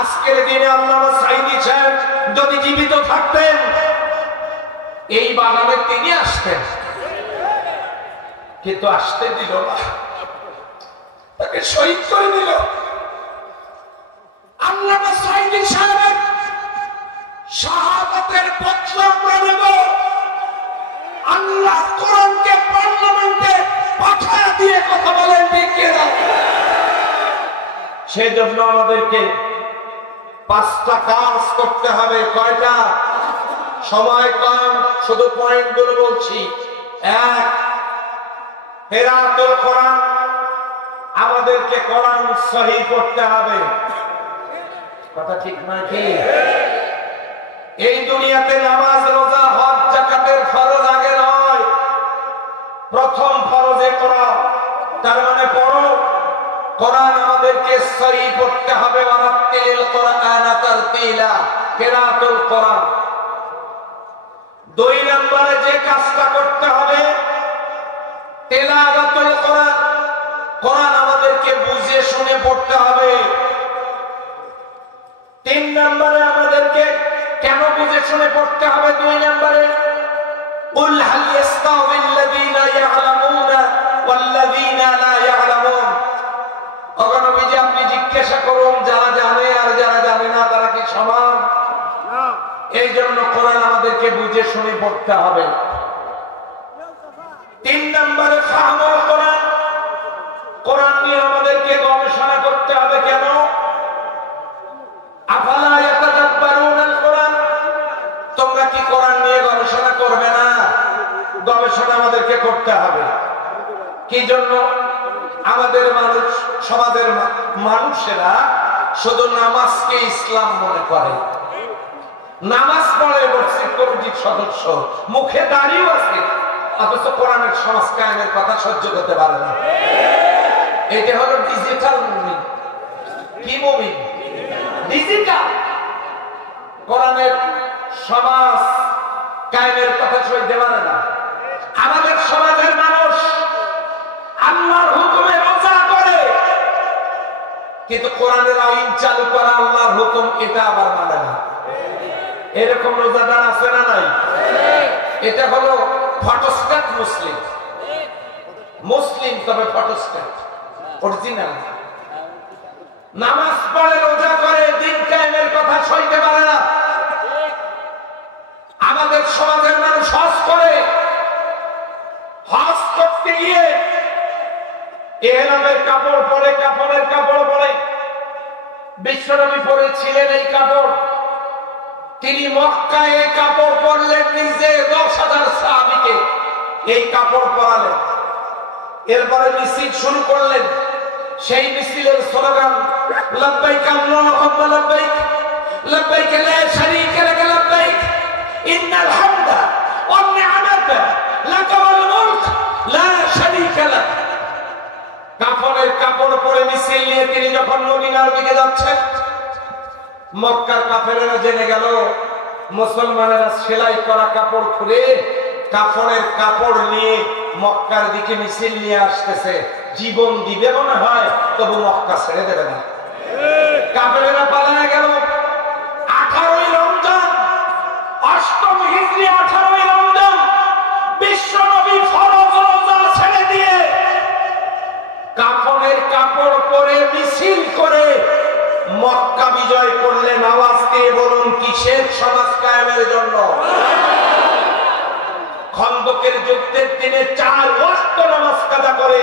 আজকের দিনে আল্লামা সাঈদী সাহেব যদি জীবিত থাকতেন এই বাগানে তিনি আসতেন, কিন্তু আসতে দিল না, তাকে শহীদ করে দিল। আল্লামা সাঈদী সাহেবের শাহাদাতের বদলা আমরা নেব। আল্লাহ কোরআনকে পার্লামেন্টে পাঠায় দিয়ে কথা বলেন ঠিক কিনা? সেই জন্য আমাদেরকে 5টা কাজ করতে হবে। কয়টা? সময় কম, শুধু পয়েন্টগুলো বলছি। 1, কিরাআতুল কোরআন, আমাদেরকে কোরআন সহিহ পড়তে হবে। কথা ঠিক নাকি? এই দুনিয়াতে নামাজ, রোজা, হজ, যাকাতের ফরজ আগে নয়, প্রথম ফরজে কোরআন। তার মানে পড়ো, কোরআন আমাদেরকে সহিহ পড়তে হবে। ওয়ারাত্তিলিল কোরআনা তারতিলা, কিরাআতুল কোরআন। 2 নম্বরে যে কাজটা করতে হবে তিলাওয়াতুল কোরআন, কোরআন আমাদেরকে বুঝে শুনে পড়তে হবে। 3 নম্বরে আমাদেরকে কেন বুঝে শুনে পড়তে হবে? 2 নম্বরে কুল হাল ইয়াস্তাউযিল্লাযীনা ইয়া'লামুনা ওয়াল্লাযীনা লা ইয়া'লামুন। নবীজি আপনি জিজ্ঞাসা করুন, যারা জানে আর যারা জানে না তারা কি সমান? না। এই জন্য কোরআন আমাদেরকে বুঝে শুনে পড়তে হবে। 3 নম্বরে ফাহমুল কোরআন, কোরআন নিয়ে আমাদেরকে গবেষণা করতে হবে। কেন? আফালা ইয়াতাদাব্বারুনাল কোরআন, তোমরা কি কোরআন নিয়ে গবেষণা করবে না? গবেষণা আমাদেরকে করতে হবে। কি জন্য? আমাদের মানুষ, সমাজের মানুষেরা শুধু নামাজকে ইসলাম মনে করে। নামাজ পড়ে মসজিদ কমিটির সদস্য, মুখে দাঁড়িয়েও আছে, অথচ কোরআনের সমাজ কায়েমের কথা সহ্য করতে পারে না। এটা হলো ডিজিটাল মুমিন। কি মুমিন? ডিজিটাল। কোরআনের সমাজ কায়েমের কথা সহ্য পারে না। আমাদের সমাজের মানুষ আল্লাহর হুকুমে রোজা করে, কিন্তু কোরআনের আইন চালু করা আল্লাহর হুকুম এটা আবার মানে না। এরকম রোজাদার আছে না নাই? এটা হলো ফটোস্ট্যাট মুসলিম। মুসলিম তবে ফটোস্ট্যাট, অরিজিনাল। নামাজ পড়ে, রোজা করে, দিন কায়েমের কথা সইতে পারে না। আমাদের সমাজের মানুষ হজ করে, হজ করতে গিয়ে ইহরামের কাপড় পরে, কাফনের কাপড় পরে। বিশ্বনবী পরেছিলেন এই কাপড়, তিনি মক্কায় এই কাপড় পরলেন, নিজে 10,000 সাহাবীকে এই কাপড় পরালেন। এরপরে মিছিল শুরু করলেন। সেই মিছিলের স্লোগান লাব্বাইক আল্লাহুম্মা লাব্বাইক, লাব্বাইক লা শারীকা লাক লাব্বাইক, ইন্নাল হামদা ওয়ান নি'মাতা লাকা ওয়াল মুলক লা শারীকা লাক। কাফনের কাপড় পরে মিছিল নিয়ে তিনি যখন মদিনার দিকে যাচ্ছেন, মক্কার কাফেরেরা জেনে গেল মুসলমানেরা সেলাই করা কাপড় খুলে কাফনের কাপড় নিয়ে মক্কার দিকে মিছিল নিয়ে আসতেছে। জীবন দিবে মনে হয়, তবু মক্কা ছেড়ে দেবে না। কাফেরেরা পালায় গেল। 18ই রমজান, 8ম হিজরি, 18ই রমজান বিশ্বনবী ফরজ রোজা ছেড়ে দিয়ে কাফনের কাপড় পরে মিছিল করে মক্কা বিজয় করলেন। আওয়াজ দিয়ে বলুন, কিসের? সমাজ কায়েমের জন্য। খন্দকের যুদ্ধের দিনে 4 ওয়াক্ত নামাজ কাজা করে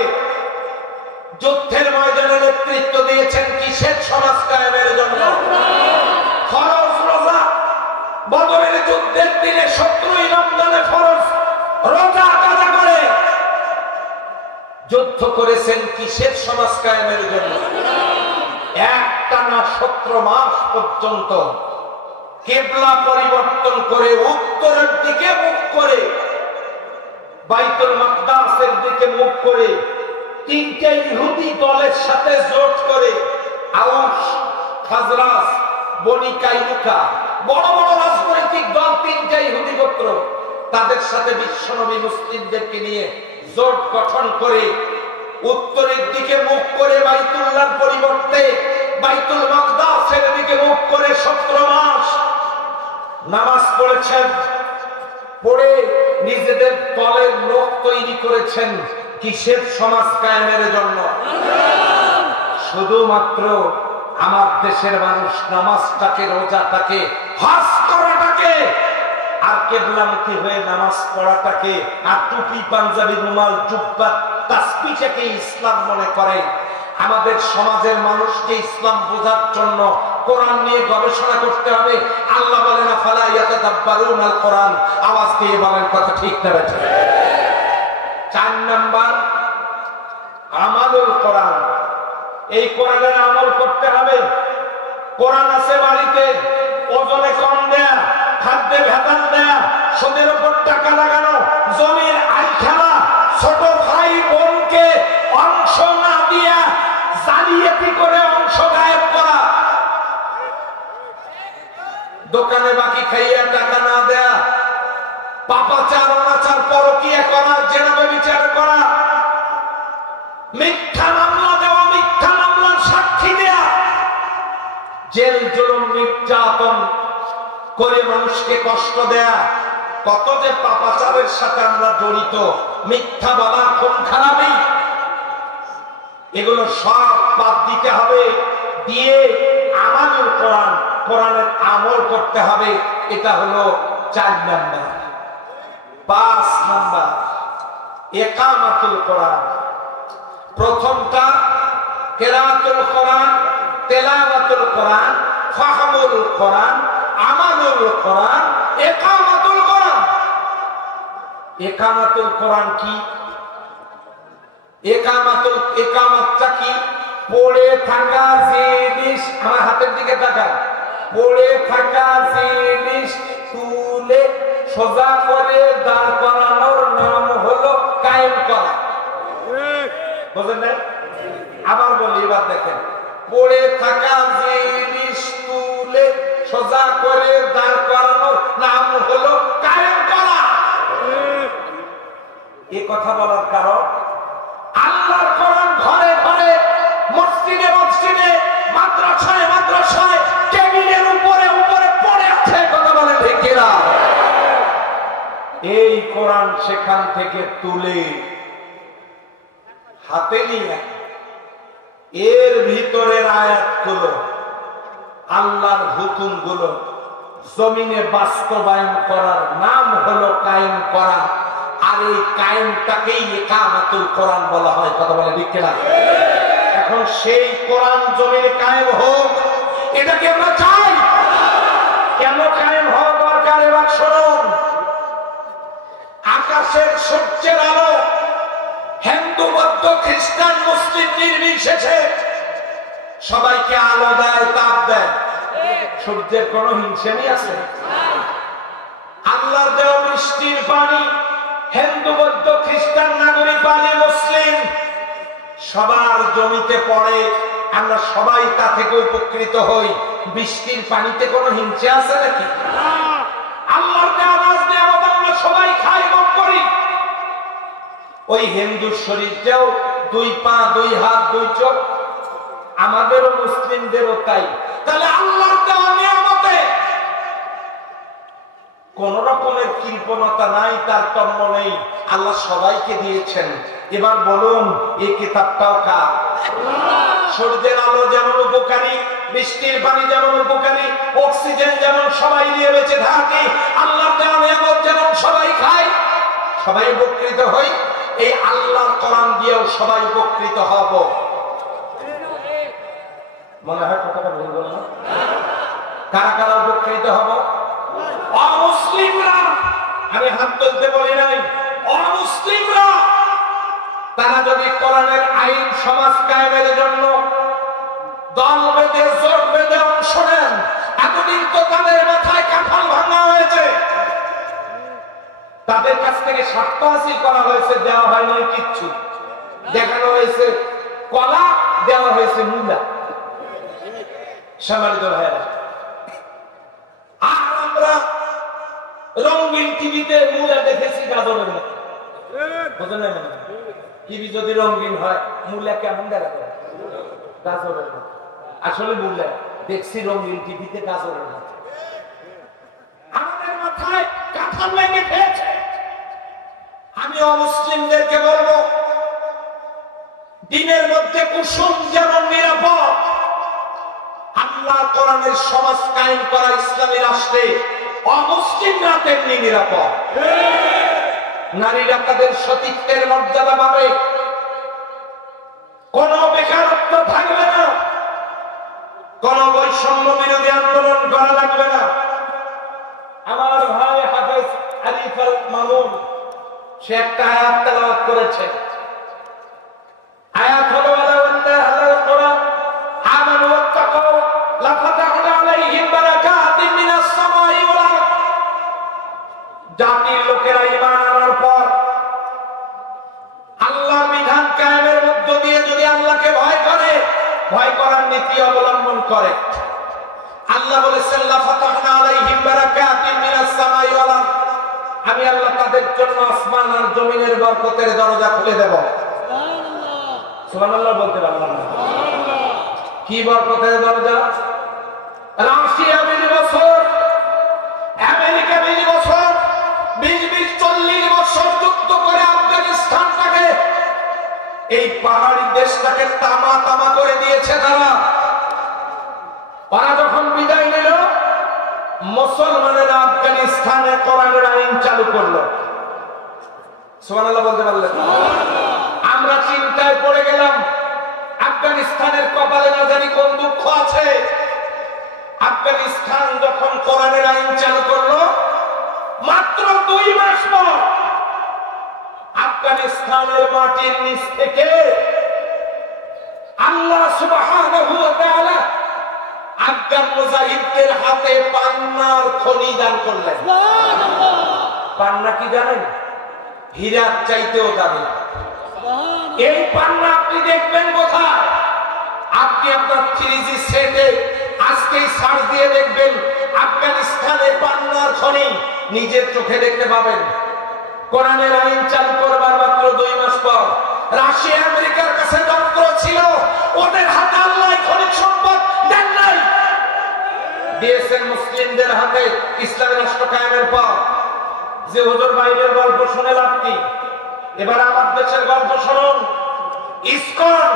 যুদ্ধের ময়দানে নেতৃত্ব দিয়েছেন। কিসের? সমাজ কায়েমের জন্য। ফরজ রোজা, বদরের যুদ্ধের দিনে 17ই রমজানে ফরজ রোজা কাজা করে যুদ্ধ করেছেন। কিসের? সমাজ কায়েমের জন্য। একটানা 17 মাস পর্যন্ত কিবলা পরিবর্তন করে উত্তরের দিকে মুখ করে, বাইতুল মাকদাসের দিকে মুখ করে, 3টে ইহুদি দলের সাথে জোট করে, আউস, খাজরাজ, বনি কাইনুকা, বড় বড় রাজনৈতিক দল, 3টে ইহুদি গোত্র, তাদের সাথে বিশ্বনবী মুসলিমদেরকে নিয়ে জোট গঠন করে উত্তরের দিকে মুখ করে বাইতুল্লাহর পরিবর্তে বাইতুল মাকদাসের দিকে মুখ নামাজ পড়েছেন, পড়ে নিজেদের দলের লোক তৈরি করেছেন কিসের? সমাজ কায়েমের জন্য। শুধুমাত্র আমার দেশের মানুষ নামাজটাকে, রোজাটাকে, হজ করাটাকে, আর কেবলামুখী হয়ে নামাজ পড়াটাকে, আর টুপি পাঞ্জাবি রুমাল জুব্বা তাসবিহকে ইসলাম মনে করে। আমাদের সমাজের মানুষকে ইসলাম বোঝার জন্য কোরআন নিয়ে গবেষণা করতে হবে। আল্লাহ বলেন আফালা ইয়াতাদাব্বারুনাল কোরআন। আওয়াজ দিয়ে বলেন কথা ঠিক না বেঠিক? 4 নাম্বার আমালুল কোরআন। এই কোরআনের আমল করতে হবে। কোরআন আছে বাড়িতে, ওজনে কম দেয়া, খাদ্যে ভেজাল দেয়া, সুদের উপর টাকা লাগানো, জমির আই খেলা, ছোট ভাই বোনকে অংশ না দিয়া জালিয়াতি করে অংশ গায়েব করা, দোকানে বাকি খাইয়া টাকা না দেয়া, পাপাচার অনাচার পরকীয়া করা, জেনা ব্যভিচার করা, মিথ্যা মামলা দেওয়া, মিথ্যা মামলার সাক্ষী দেয়া, জেল জুলুম নির্যাতন করে মানুষকে কষ্ট দেয়া, কত যে পাপাচারের সাথে আমরা জড়িত, মিথ্যা বলা, খুন খারাপি, এগুলো সব বাদ দিতে হবে। দিয়ে আমাদের কোরআন, কোরআনের আমল করতে হবে। এটা হলো 4 নাম্বার। 5 নাম্বার ইকামাতুল কোরআন। প্রথমটা কিরাআতুল কোরআন, তেলাওয়াতুল কোরআন, ফাহমুল কোরআন, আমালুল কোরআন, ইকামাতুল কোরআন। ইকামাতুল কোরআন কি? ইকামাতটা কি? পড়ে থাকা জিনিস, আমার হাতের দিকে তাকান, পড়ে থাকা জিনিস তুলে সোজা করে দাঁড় করানোর নাম হলো কায়েম করা। বুঝলেন না? আবার বলি, এবার দেখেন, পড়ে থাকা জিনিস তুলে সোজা করে দাঁড় করানোর নাম হলো কায়েম করা। এই কথা বলার কারণ, আল্লাহর কোরআন ঘরে ঘরে, মসজিদে মসজিদে, মাদ্রাসায় মাদ্রাসায়, টেবিলের উপরে উপরে পড়ে আছে। কথা বলে ঠিক কিনা? এই কোরআন সেখান থেকে তুলে হাতে নিয়ে এর ভিতরের আয়াতগুলো, আল্লাহর হুকুমগুলো জমিনে বাস্তবায়ন করার নাম হলো কায়েম করা। আর এই কায়েমটাকেই ইকামাতুল কোরআন বলা হয়। কথা বলে ঠিক কিনা? এখন সেই কোরআন জমিনে কায়েম হোক, এটাকে আমরা চাই। কেন কায়েম হওয়া দরকার এবার শুনুন। আকাশের সূর্যের আলো হিন্দু, বৌদ্ধ, খ্রিস্টান, মুসলিম নির্বিশেষে সবাইকে আলো দেয়, তাপ দেয়। সূর্যের কোন হিংসেমি আছে? আল্লাহর দেওয়া বৃষ্টির পানি হিন্দু, বৌদ্ধ, খ্রিস্টান, নাগরিক, পানি, মুসলিম সবার জমিতে পড়ে, আমরা সবাই তা থেকে উপকৃত হই। বৃষ্টির পানিতে কোনো হিংসে আছে নাকি? আল্লাহর দেওয়া নিয়ামত আমরা সবাই খাই, ভোগ করি। ওই হিন্দুর শরীরটাও 2 পা, 2 হাত, 2 চোখ, আমাদেরও মুসলিমদেরও তাই। তাহলে আল্লাহর দেওয়া নিয়ামতে কোন রকমের কৃপণতা নাই, তারতম্য নেই। আল্লাহ সবাইকে দিয়েছেন। এবার বলুন, এই কিতাবটাও কার? সূর্যের আলো যেমন উপকারী, বৃষ্টির পানি যেমন উপকারী, অক্সিজেন যেমন সবাই নিয়ে বেঁচে থাকে, আল্লাহর দেওয়া নিয়ামত যেমন সবাই খায়, সবাই উপকৃত হই, এই আল্লাহর কোরআন দিয়েও সবাই উপকৃত হব। মনে হয় কথাটা ভুল বললাম? কারা কারা উপকৃত হব? অমুসলিমরা। আমি হাত তুলতে বলি নাই। অমুসলিমরা তারা যদি কোরআনের আইন সমাজ কায়েমের জন্য দল বেঁধে, জোট বেঁধে অংশ নেন, এতদিন তো তাদের মাথায় কাঁঠাল ভাঙা হয়েছে, তাদের কাছ থেকে স্বার্থ হাসিল করা হয়েছে, দেওয়া হয় নাই কিচ্ছু। দেখানো হয়েছে কলা, দেওয়া হয়েছে মূলা। সম্মানিত ভাইরা, আর আমরা রঙিন টিভিতে মূলা দেখেছি গাজরের মতো। বুঝলেন না? টিভি যদি রঙিন হয়, মূলা কেমন দেখা যায়? গাজরের মতো। আসলে মূলা দেখছি রঙিন টিভিতে গাজরের মতো। মাথায় কাঁঠাল ভেঙে খেয়েছে। আমি অমুসলিমদেরকে বলবো, দিনের মধ্যে কুসুম যেমন নিরাপদ, আল্লাহ কোরআনের সমাজ কায়েম করা ইসলামী রাষ্ট্রে অমুসলিমরা তেমনি নিরাপদ। নারীরা তাদের সতীত্বের মর্যাদা পাবে, কোন বেকারত্ব থাকবে না, কোন বৈষম্য বিরোধী আন্দোলন করা লাগবে না। আমার ভাই হাফেজ আরিফ আল মামুন সে একটা আয়াত তেলাওয়াত করেছে। আয়াত হলো আল্লাহ আল্লাহ কোরআন আমানু ওয়াত্তাকাউ লাফাতাহনা আলাইহিম বারাকাতিন মিনাস সামাই ওয়াল আরদ। জাতির লোকেরা ঈমান আনার পর আল্লাহর বিধান কায়েমের মধ্য দিয়ে যদি আল্লাহকে ভয় করে, ভয় করার নীতি অবলম্বন করে, আল্লাহ বলেছেন লাফাতাহনা আলাইহিম বারাকাতিন মিনাস সামাই ওয়াল আরদ, আমি আল্লাহ তাদের জন্য আসমান আর জমিনের বরকতের দরজা খুলে দেব। সুবহানাল্লাহ, সুবহানাল্লাহ বলতে পারলাম না। কি বরকতের দরজা? রাশিয়া 20 বছর, আমেরিকা 20 বছর, 20-40 বছর যুদ্ধ করে আফগানিস্তানটাকে, এই পাহাড়ি দেশটাকে তামা তামা করে দিয়েছে তারা। ওরা যখন বিদায় নিল, মুসলমানেরা আফগানিস্তানে কোরআনের আইন চালু করলো। সুবহানাল্লাহ বলতে পারলেন? আমরা চিন্তায় পড়ে গেলাম, আফগানিস্তানের কপালে না জানি কোন দুঃখ আছে। আফগানিস্তান যখন কোরআনের আইন চালু করলো, মাত্র 2 মাস পর আফগানিস্তানের মাটির নিচ থেকে আল্লাহ সুবহানাহু ওয়া তাআলা আফগান মুজাহিদদের হাতে পান্নার খনি দান করলেন। পান্না কি জানেন? হীরার চাইতেও দামি। এই পান্না আপনি দেখবেন কোথায়? আপনি আপনার 3G সেটে আজকেই সার্চ দিয়ে দেখবেন আফগানিস্তানের পান্নার খনি, নিজের চোখে দেখতে পাবেন। কোরআনের আইন চালু করবার মাত্র 2 মাস পর রাশিয়া আমেরিকার কাছে যন্ত্র ছিল, ওদের হাতে আল্লাহ খনিজ সম্পদ দেন নাই, দিয়েছেন মুসলিমদের হাতে। ইসলামী রাষ্ট্র কায়েমের পর যে হুজুর বাইরের গল্প শুনে লাভ কি? এবার আমার দেশের গল্প শুনুন। ইসকন,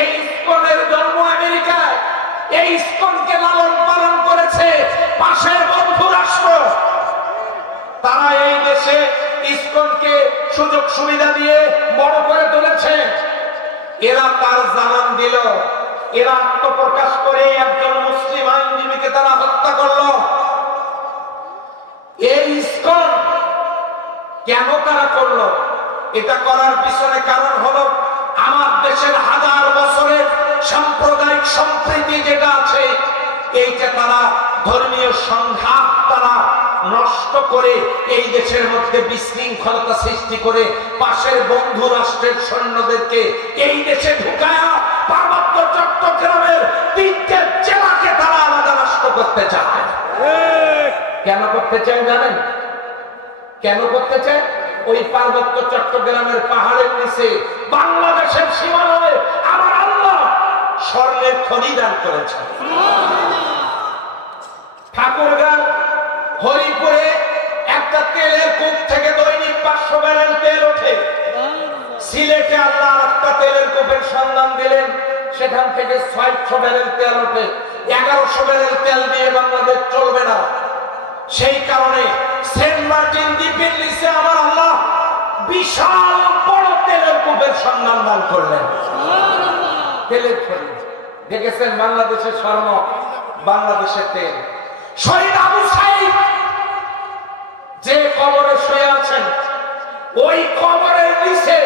এই ইসকনের জন্ম আমেরিকায়। এই ইসকনকে লালন পালন করেছে পাশের বন্ধু রাষ্ট্র। তারা এই দেশে ইসকনকে সুযোগ সুবিধা দিয়ে বড় করে তুলেছে। এরা তার জানান দিল, এরা আত্মপ্রকাশ করে একজন মুসলিম আইনজীবীকে তারা হত্যা করলো। এই ইসকন কেন তারা করলো? এটা করার পিছনে কারণ হলো আমার দেশের 1000 বছরের সাম্প্রদায়িক সম্প্রীতি যেটা আছে, এইটা তারা ধর্মীয় সংঘাত তারা নষ্ট করে এই দেশের মধ্যে বিশৃঙ্খলতা সৃষ্টি করে পাশের বন্ধু রাষ্ট্রের সৈন্যদেরকে এই দেশে ঢুকায়া পার্বত্য চট্টগ্রামের 3টে জেলাকে তারা আলাদা রাষ্ট্র করতে চায়। কেন করতে চায় জানেন? কেন করতে চায়? ওই পার্বত্য চট্টগ্রামের পাহাড়ের নিচে বাংলাদেশের সীমানায় আমার আল্লাহ স্বর্ণের খনি দান করেছে। ঠাকুরগাঁও হরিপুরে একটা তেলের কূপ থেকে দৈনিক 500 ব্যারেল তেল ওঠে। সিলেটে আল্লাহ একটা তেলের কূপের সন্ধান দিলেন, সেখান থেকে 600 ব্যারেল তেল ওঠে। 1100 ব্যারেল তেল দিয়ে বাংলাদেশ চলবে না। সেই কারণে সেন্ট মার্টিন দ্বীপের নিচে আমার আল্লাহ বিশাল বড় তেলের কূপের সন্ধান দান করলেন। তেলের খনি দেখেছেন? বাংলাদেশের স্বর্ণ, বাংলাদেশের তেল। শহীদ আবু সাইদ যে কবরে শুয়ে আছেন, ওই কবরের নিচে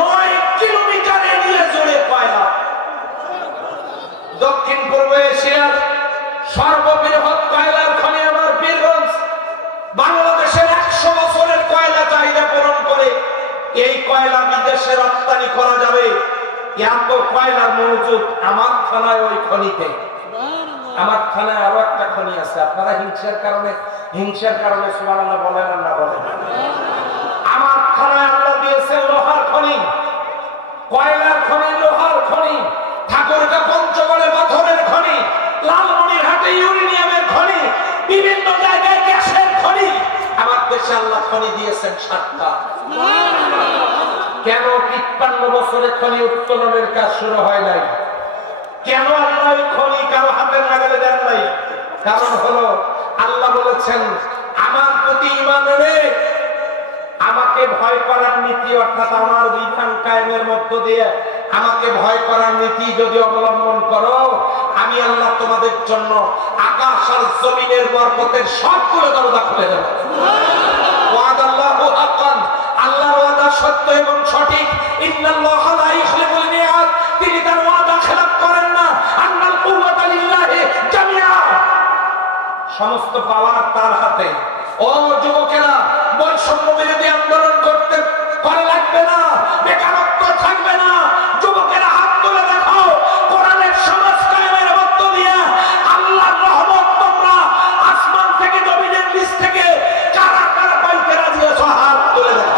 9 কিলোমিটার এরিয়া জুড়ে কয়লা। দক্ষিণ পূর্ব এশিয়ার সর্ববৃহৎ কয়লার খনি আমার বীরগঞ্জ। বাংলাদেশের 100 বছরের কয়লা চাহিদা পূরণ করে এই কয়লা বিদেশে রপ্তানি করা যাবে। এত কয়লা মজুদ আমার থানায়, ওই খনিতে। আমার থানায় আরো একটা খনি আছে। আপনারা হিংসার কারণে সুবহানাল্লাহ বলেন না বলেন? আমার থানায় আল্লাহ দিয়েছেন লোহার খনি, কয়লার খনি, লোহার খনি, ঠাকুরগাঁও পঞ্চগড়ে পাথরের খনি, লালমনিরহাটে ইউরেনিয়ামের খনি, বিভিন্ন জায়গায় গ্যাসের খনি। বাংলাদেশে আল্লাহ খনি দিয়েছেন 7টা। কেন 53 বছরে খনি উত্তোলনের কাজ শুরু হয় নাই? কেন আল্লাহ খনি কারো হাতের নাগালে দেন নাই? কারণ হলো আল্লাহ বলেছেন, আমার প্রতি ঈমান এনে আমাকে ভয় করার নীতি, অর্থাৎ আমার বিধান কায়েমের মধ্য দিয়ে আমাকে ভয় করার নীতি যদি অবলম্বন করো, আমি আল্লাহ তোমাদের জন্য আকাশ আর জমিনের বরকতের সবগুলো দরজা খুলে দেব। ওয়াদাল্লাহু হাক্কান, আল্লাহর ওয়াদা সত্য এবং সঠিক। ইন্নাল্লাহা লা ইখলিফুল মিআদ, তিনি তার ওয়াদা খেলাফ করেন না। আন্নাল কুওয়াতা লিল্লাহি জামিআ, সমস্ত পাওয়ার তার হাতে। ও যুবকেরা, বৈষম্য বিরোধী আন্দোলন করতে করা লাগবে না, বেকারত্ব থাকবে না। যুবকেরা হাত তুলে দেখো, কোরআনের সমাজ কায়েমের মধ্য দিয়ে আল্লাহর রহমত তোমরা আসমান থেকে, জমিনের নিচ থেকে কারা কারা পাইতে রাজি আছো? হাত তুলে দেখো।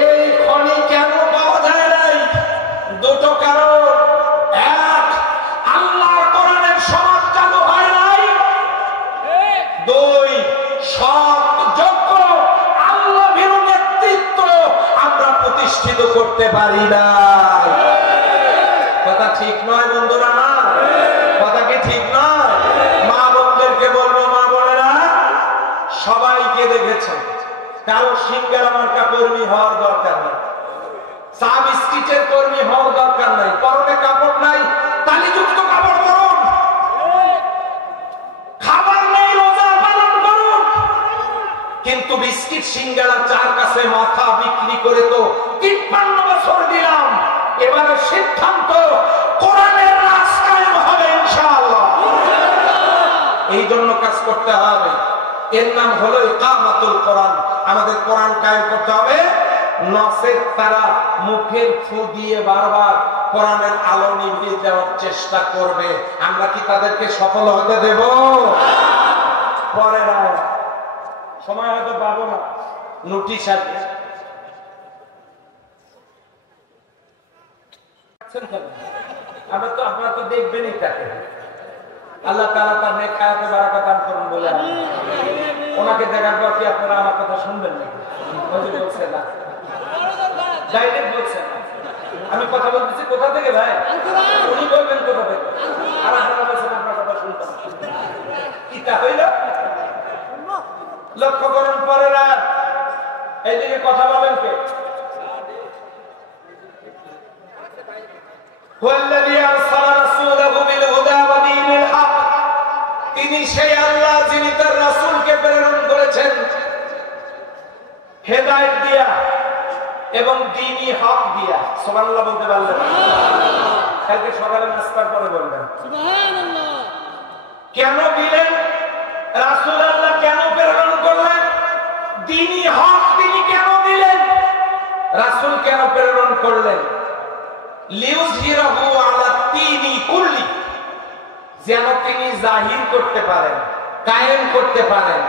এই খনি কেন পাওয়া যায় নাই? দুটো কারণ। এক, আল্লাহর কোরআনের সমাজ চালু হয় নাই। দুই, সৎ যোগ্য আল্লাহ ভীরু নেতৃত্ব আমরা প্রতিষ্ঠিত করতে পারি না। কথা ঠিক নয় বন্ধুরা? না, কথা কি ঠিক নয়? মা বোনদেরকে বলবো, মা বোনেরা সবাইকে দেখেছেন, কারো সিঙ্গারা মার্কা কর্মী হওয়ার দরকার নাই, চা বিস্কিটের কর্মী হওয়ার দরকার নাই। পরনে কাপড় নাই, তালিযুক্ত কাপড় পরুন। খাবার নেই, রোজা পালন করুন। কিন্তু বিস্কিট সিঙ্গারা চার কাছে মাথা বিক্রি করে তো 53 বছর দিলাম। এবারে সিদ্ধান্ত, কোরআনের রাজ কায়েম হবে ইনশাআল্লাহ। এই জন্য কাজ করতে হবে। এর নাম হলো ইকামাতুল কোরআন। আমাদের কোরআন কায়েম করতে হবে। নসের তারা মুখের ফু দিয়ে বারবার কোরআনের আলো নিভিয়ে দেওয়ার চেষ্টা করবে, আমরা কি তাদেরকে সফল হতে দেব? পরে না, সময় হয়তো পাবো না। নোটিশ আসবে, আমরা তো, আপনারা তো দেখবেনই তাকে। আল্লাহ তাআলা তার নেক হায়াতে বারাকাত দান করুন বলে ওনাকে দেখার পর কি আপনারা আমার কথা শুনবেন না? বলছে না, ডাইরেক্ট বলছে না। আমি কথা বলতেছি কোথা থেকে ভাই? উনি বলবেন কোথা থেকে, আর আপনারা বলছেন আপনার কথা শুনতাম। কি তা হইল? লক্ষ্য করুন, পরে রাত এইদিকে কথা বলেন কে? তিনি সেই আল্লাহ যিনি তার রাসূলকে প্রেরণ করেছেন হেদায়েত দিয়া এবং দ্বীনি হক দিয়া। সুবহানাল্লাহ বলতে পারলেন? কালকে সকালে নাস্তার পরে বলবেন সুবহানাল্লাহ। কেন দিলেন? রাসূল আল্লাহ কেন প্রেরণ করলেন? দ্বীনি হক তিনি কেন দিলেন? রাসূল কেন প্রেরণ করলেন? লিউযহিরাহু আলা দ্বীনি কুল্লি, যেন তিনি জাহির করতে পারেন, কায়েম করতে পারেন,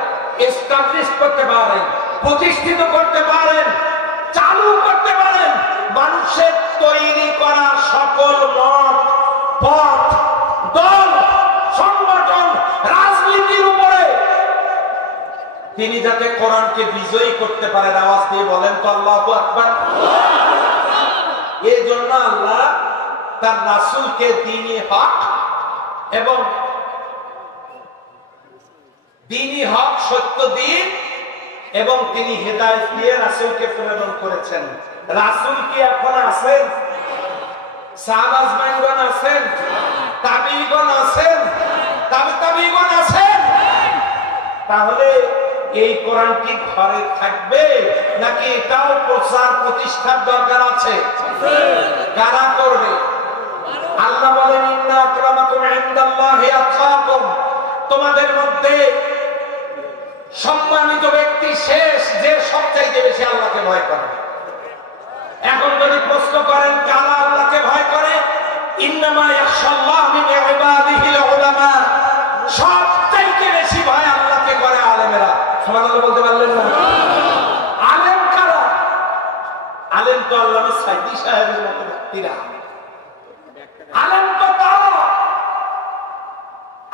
এস্টাবলিশ করতে পারেন, প্রতিষ্ঠিত করতে পারেন, চালু করতে পারেন মানুষের তৈরি করা সকল মত, পথ, দল, সংগঠন, রাজনীতির উপরে তিনি যাতে কোরআনকে বিজয়ী করতে পারেন। আওয়াজ দিয়ে বলেন তো আল্লাহু আকবার। এই জন্য আল্লাহ তার রাসূলকে দ্বীনি হক এবং দ্বীনি হক, সত্য দ্বীন এবং তিনি হেদায়েত দিয়ে রাসূলকে প্রেরণ করেছেন। রাসূল কি এখন আছেন? সাহাবাগণ আছেন, তাবিঈগণ আছেন, তাবিঈগণ আছেন। তাহলে এই কোরআন কি ঘরে থাকবে নাকি এটাও প্রচার প্রতিষ্ঠার দরকার আছে? কারা করবে? আল্লাহ বলেন, ইন্না আকরামাকুম ইনদাল্লাহি আতকাকুম, তোমাদের মধ্যে সম্মানিত ব্যক্তি শেষ যে সবচাইতে বেশি আল্লাহকে ভয় করে। এখন যদি প্রশ্ন করেন কারা আল্লাহকে ভয় করে, ইন্নামা ইয়াখশাল্লাহ মিন ইবাদিহিল উলামা, সবচাইতে বেশি সুবহানাল্লাহ বলতে পারলেন না? আলেম কারা? আলেম তো আল্লামা সাইদি সাহেবের মতো ব্যক্তিরা। আলেম তো তারা,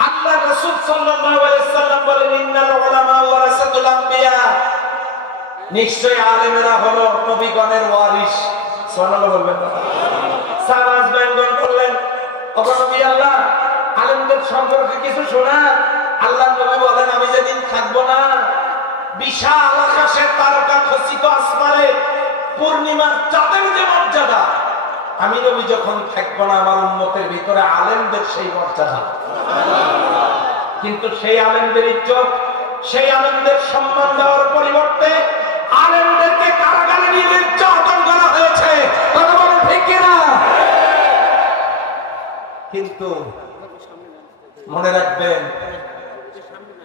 আল্লাহ রাসূল সাল্লাল্লাহু আলাইহি ওয়াসাল্লাম বলেন ইন্নাল উলামা ওয়ারাসাতুল আমবিয়া, নিশ্চয় আলেমেরা হলো নবীগণের ওয়ারিস। সুবহানাল্লাহ বলবেন না? সাহাবাজ বেঙ্গল বললেন ওগো নবী আল্লাহ, আলেমদের সম্পর্কে কিছু শোনান। আল্লাহ নবী বলেন আমি যেদিন থাকবো না, বিশাল আকাশের তারকা খচিত আসমানে পূর্ণিমার চাঁদের যে মর্যাদা, আমি নবী যখন থাকবো না, আমার উম্মতের ভিতরে আলেমদের সেই মর্যাদা। কিন্তু সেই আলেমদের ইজ্জত, সেই আলেমদের সম্মান দেওয়ার পরিবর্তে আলেমদেরকে কারাগারে নিয়ে নির্যাতন করা হয়েছে। কথা বলেন ঠিক কিনা? কিন্তু মনে রাখবেন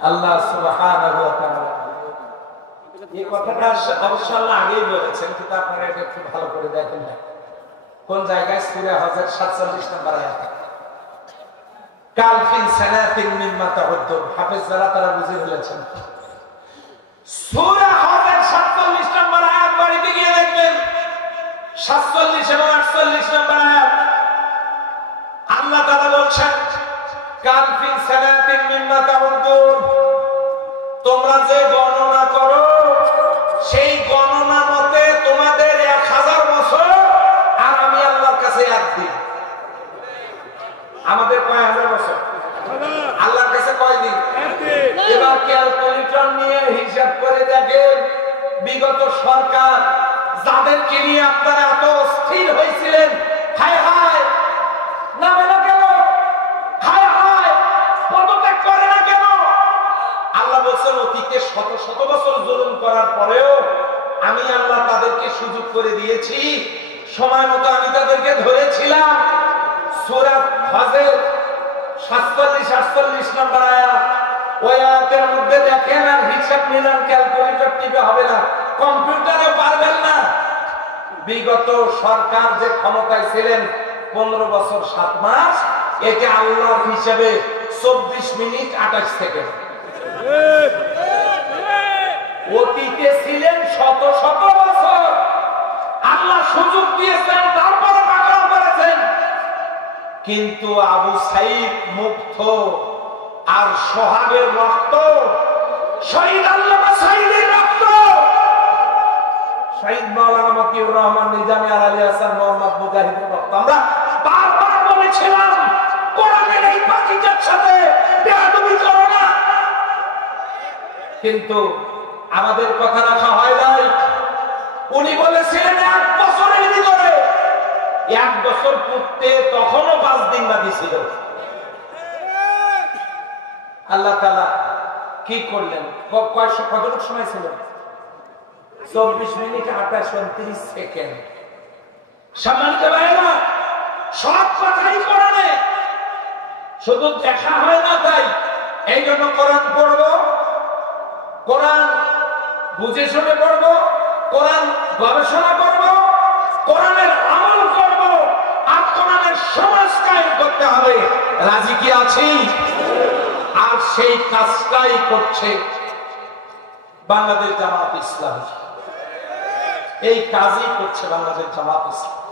আল্লাহ সুবহানাহু ওয়া তাআলা এই কথাটা অবশ্য আল্লাহ আগেই বলেছেন, কিন্তু আপনারা এটা একটু ভালো করে দেখেন না কোন জায়গায় সূরা হজের 47 নম্বর আয়াত, কাল ফিন সানাতিন মিম্মা তাউদ্দুন, হাফেজ যারা তারা বুঝে ফেলেছেন। সূরা হজের 47 নম্বর আয়াত বাড়িতে গিয়ে দেখবেন 47 এবং 48 নম্বর আয়াত আল্লাহ তাআলা বলছেন কাল ফিন সানাতিন মিম্মা তাউদ্দুন, তোমরা যে গণনা করো সেই গণনা মতে তোমাদের 1000 বছর আর আমি আল্লাহর কাছে একদিন। আমাদের কয় হাজার বছর, আল্লাহর কাছে কয় দিন? এবার ক্যালকুলেটর নিয়ে হিসাব করে দেখেন বিগত সরকার যাদেরকে নিয়ে আপনারা এত স্থির হয়েছিলেন, হায় হায় নামে না কেন, হায় হায় পদত্যাগ করে না কেন? আল্লাহ বলছেন অতীতে শত শত বছর জুলুম করার পরেও আমি আল্লাহ তাদেরকে সুযোগ করে দিয়েছি, সময় মতো আমি তাদেরকে ধরেছিলাম। সূরা হজের 47-48 নম্বর আয়াত, ওই আয়াতের মধ্যে দেখেন আর হিসাব মিলান, ক্যালকুলেটর টিপে হবে না, কম্পিউটারে পারবেন না। বিগত সরকার যে ক্ষমতায় ছিলেন 15 বছর 7 মাস, এটা আল্লাহর হিসাবে 24 মিনিট 28 সেকেন্ড। অতীতে ছিলেন শত শত বছর, আল্লাহ সুযোগ দিয়েছেন, তারপরে পাকড়াও করেছেন। কিন্তু আবু সাইদ মুগ্ধ আর সোহাগের রক্ত, শহীদ আল্লামা সাইদের রক্ত, শহীদ মাওলানা মতিউর রহমান নিজামী আর আলী হাসান মোহাম্মদ মুজাহিদের রক্ত। আমরা বারবার বলেছিলাম কোরআনের এই পাখিটার সাথে বেয়াদবি করো না, কিন্তু আমাদের কথা রাখা হয় নাই। উনি বলেছিলেন 1 বছরের ভিতরে, 1 বছর পূর্তে তখনও 5 দিন বাকি ছিল। আল্লাহ তাআলা কি করলেন? কতটুকু সময় ছিল? 24 মিনিট 28-29 সেকেন্ড। সম্মানিত ভাইরা, সব কথাই কোরআনে, শুধু দেখা হয় না তাই। এই জন্য কোরআন পড়বো, কোরআন বুঝে শুনে পড়বো, কোরআন গবেষণা করবো, কোরআনের আমল করব, আর কোরআনের সমাজ কায়েম করতে হবে। রাজি কি আছি? আর সেই কাজটাই করছে বাংলাদেশ জামাত ইসলামী। এই কাজই করছে বাংলাদেশ জামাত ইসলামী।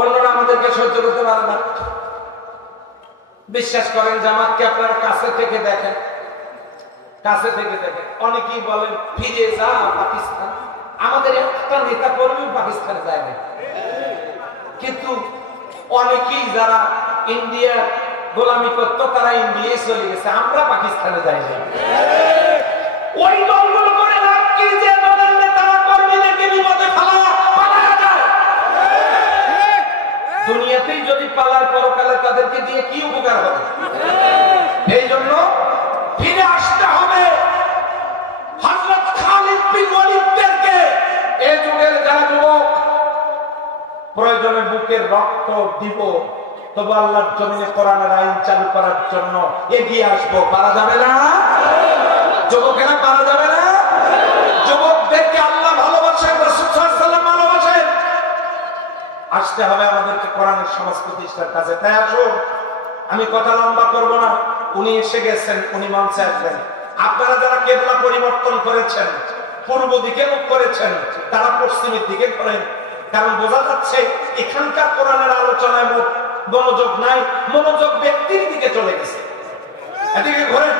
অন্যরা আমাদেরকে সহ্য করতে পারে না। বিশ্বাস করেন, জামাতকে আপনারা কাছে থেকে দেখেন, কাছে থেকে দেখেন। অনেকেই বলেন ফিরে যা পাকিস্তান, আমাদের একটা নেতা কর্মী পাকিস্তানে যায় না। কিন্তু অনেকেই যারা ইন্ডিয়া গোলামি করত তারা ইন্ডিয়ায় চলে গেছে, আমরা পাকিস্তানে যাই না। ওই দলগুলো করে লাভ কি? যে দলের নেতারা কর্মীদেরকে বিপদে পালায়া যায়। দুনিয়াতেই যদি পালার, পরকালে তাদেরকে দিয়ে কি উপকার হবে? এই জন্য ফিরে আসতে হবে। হযরত খালিদ বিন ওয়ালিদদেরকে, এই যুগের যারা যুবক, প্রয়োজনে বুকের রক্ত দিব, তবে আল্লাহর জমিনে কোরআনের আইন চালু করার জন্য এগিয়ে আসবো। পারা যাবে না? যুবকেরা পারা যাবে না? যুবকদেরকে আল্লাহ ভালোবাসেন, রাসূল সাল্লাল্লাহু আলাইহি ওয়াসাল্লাম ভালোবাসেন। আসতে হবে আমাদেরকে কোরআনের সমাজ প্রতিষ্ঠার কাছে। তাই আসুন, আমি কথা লম্বা করব না। উনি এসে গেছেন, উনি মঞ্চে আসবেন। আপনারা যারা কেবলা পরিবর্তন করেছেন, পূর্ব দিকে মুখ করেছেন, তারা পশ্চিমের দিকে করেন। কারণ বোঝা যাচ্ছে এখানকার কোরআনের আলোচনায় মনোযোগ নাই, মনোযোগ ব্যক্তির দিকে চলে গেছে। এদিকে ঘোরেন।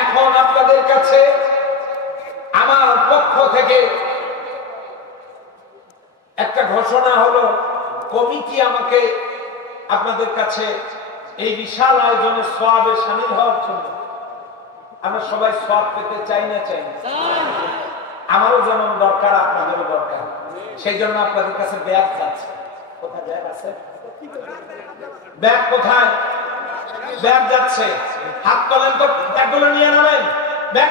এখন আপনাদের কাছে আমার পক্ষ থেকে একটা ঘোষণা হলো, কমিটি আমাকে আপনাদের কাছে এই বিশাল আয়োজনে সওয়াবে শামিল হওয়ার জন্য, আমরা সবাই সওয়াব পেতে চাই না? চাই না? আমারও যেমন দরকার, আপনাদেরও দরকার। সেই জন্য আপনাদের কাছে ব্যাগ যাচ্ছে। কোথায় ব্যাগ আছে? ব্যাগ কোথায়? ব্যাগ যাচ্ছে। হাত তোলেন তো, ব্যাগগুলো নিয়ে নামেন। ব্যাগ